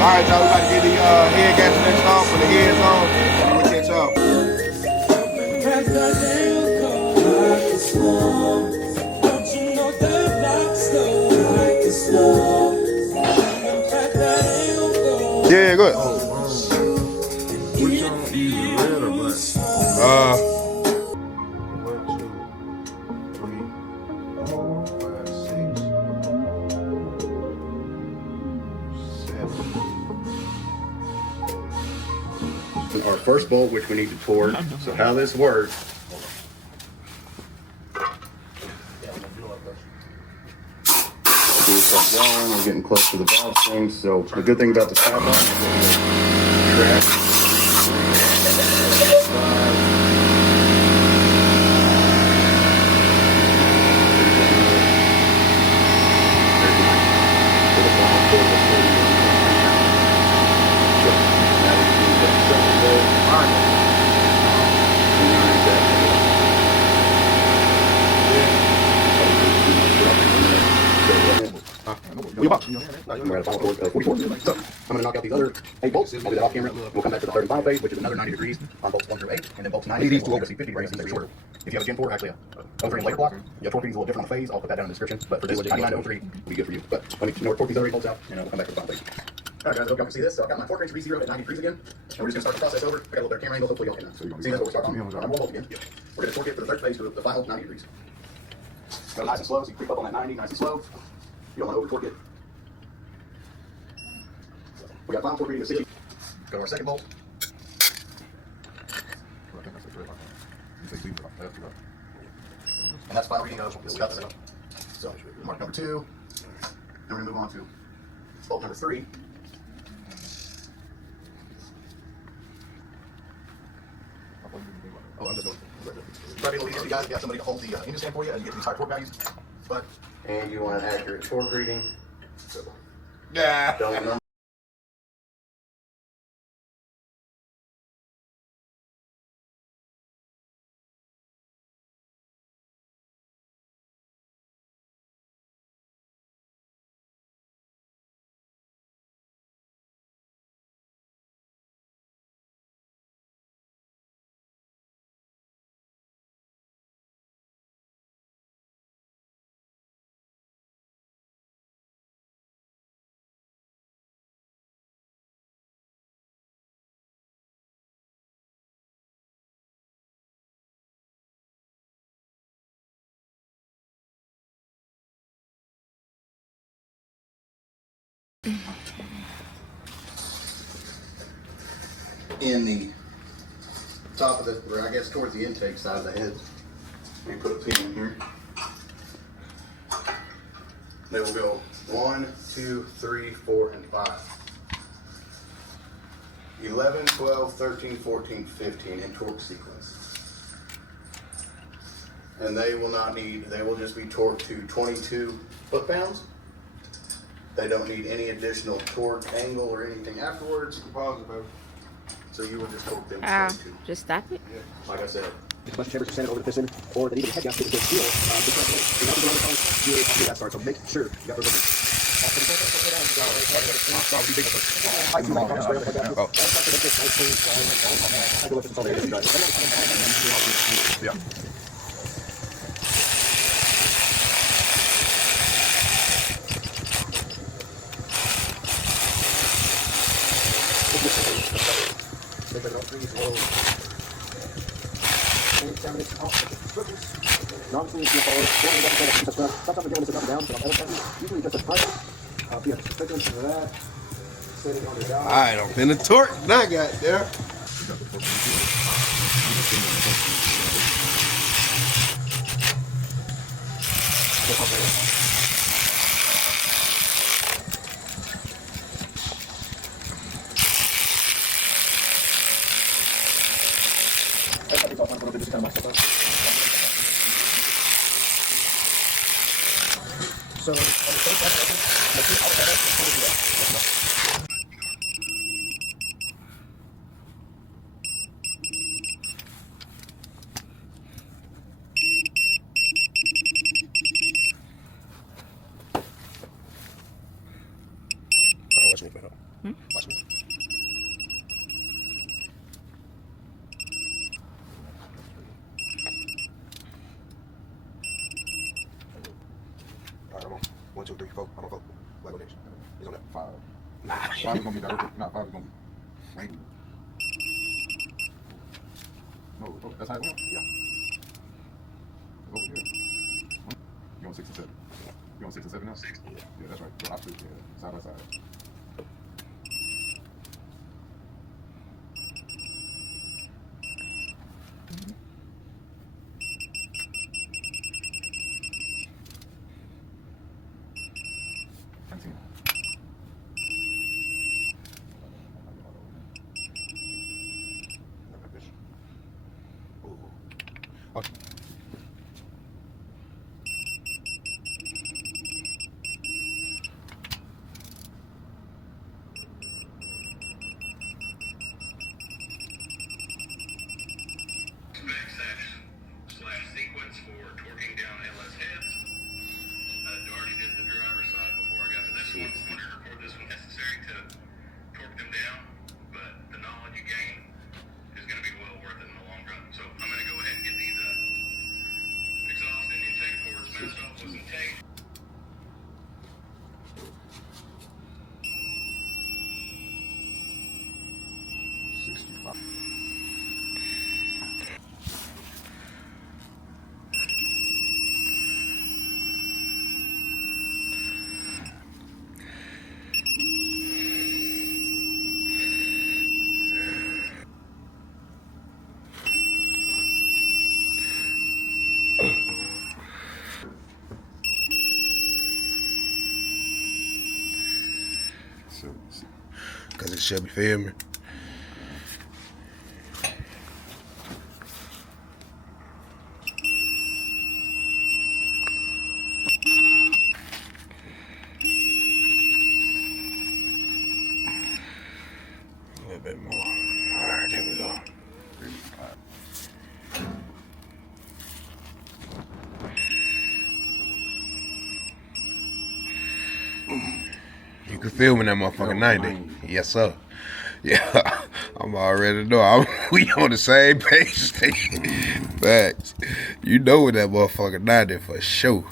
Alright, y'all, we about to get the head gasket installed for the heads on. We'll catch y'all. Yeah, good. Which one you use, red or black? 1, 2, 3, 4, 5, 6, 7. Our first bolt, which we need to torque. So how this works. We're getting close to the valve strings. So the good thing about the strap on is that we're at a final torque of 44. So I'm going to knock out these other 8 bolts. I'll do that off camera. We'll come back to the third and final phase, which is another 90 degrees on bolts 1 through 8, and then bolts 9 these 2 over 50 degrees since they're shorter. If you have a Gen 4, actually over in later block, your torque reading's a little different on phase. I'll put that down in the description. But for this 99 to 03, will be good for you. But let me torque these other 8 bolts out, and we'll come back to the final phase. Alright guys, I hope y'all can see this. So I've got my 4-inch V0 at 90 degrees again. And we're just going to start the process over. I got a little better camera angle, hopefully y'all can see that's what we're starting on. I'm 1 bolt again. We're going to torque it for the third phase to the final 90 degrees. Go nice and slow, so you creep up on that 90, nice and slow. You don't want to over torque it. We got final torque reading of 60. Go to our second bolt. And that's final reading of so mark number 2. Then we're going to move on to bolt number 3. Oh, I'm just going. Try to be a little easier, you guys. You got somebody to hold the engine stand for you and you get these high torque values. But and you want an accurate torque reading. So Yeah. don't in the top of the, or I guess towards the intake side of the head. Let me put a pin in here. They will go 1, 2, 3, 4, and 5. 11, 12, 13, 14, 15 in torque sequence. And they will not need, they will just be torqued to 22 foot-pounds. They don't need any additional torque angle or anything afterwards. So you will just torque them to 22. Just stop it? Yeah. Like I said. The combustion chambers are sanded over the piston, or the head gasket is steel. That starts, so make sure you got those Yeah. Alright, I'm finna torque. Now I got there. So, Watch me, Watch me. All right, I'm on 1, 2, 3, 4. I'm on 4. Black on next. He's on that. 5. Nah. 5 is gonna be direct. Not 5 is gonna be range. No, oh, that's how it went. Yeah. Over here. You on 6 and 7. You on 6 and 7 now? 6. Yeah, that's right. So opposite, yeah, side by side. Okay. Sequence for torquing down LS heads. Already did the driver's side before I got to this one. I wanted to record this one necessary to torque them down, but the knowledge you gain is going to be well worth it in the long run. So I'm going to go ahead and get these exhaust and intake cords messed up with some tape. Cause it should be filming. A little bit more. Alright, there we go. You can film in that motherfucking 90. Yes, sir. Yeah, I'm already know. We on the same page. Facts. You know what that motherfucking 90 for sure.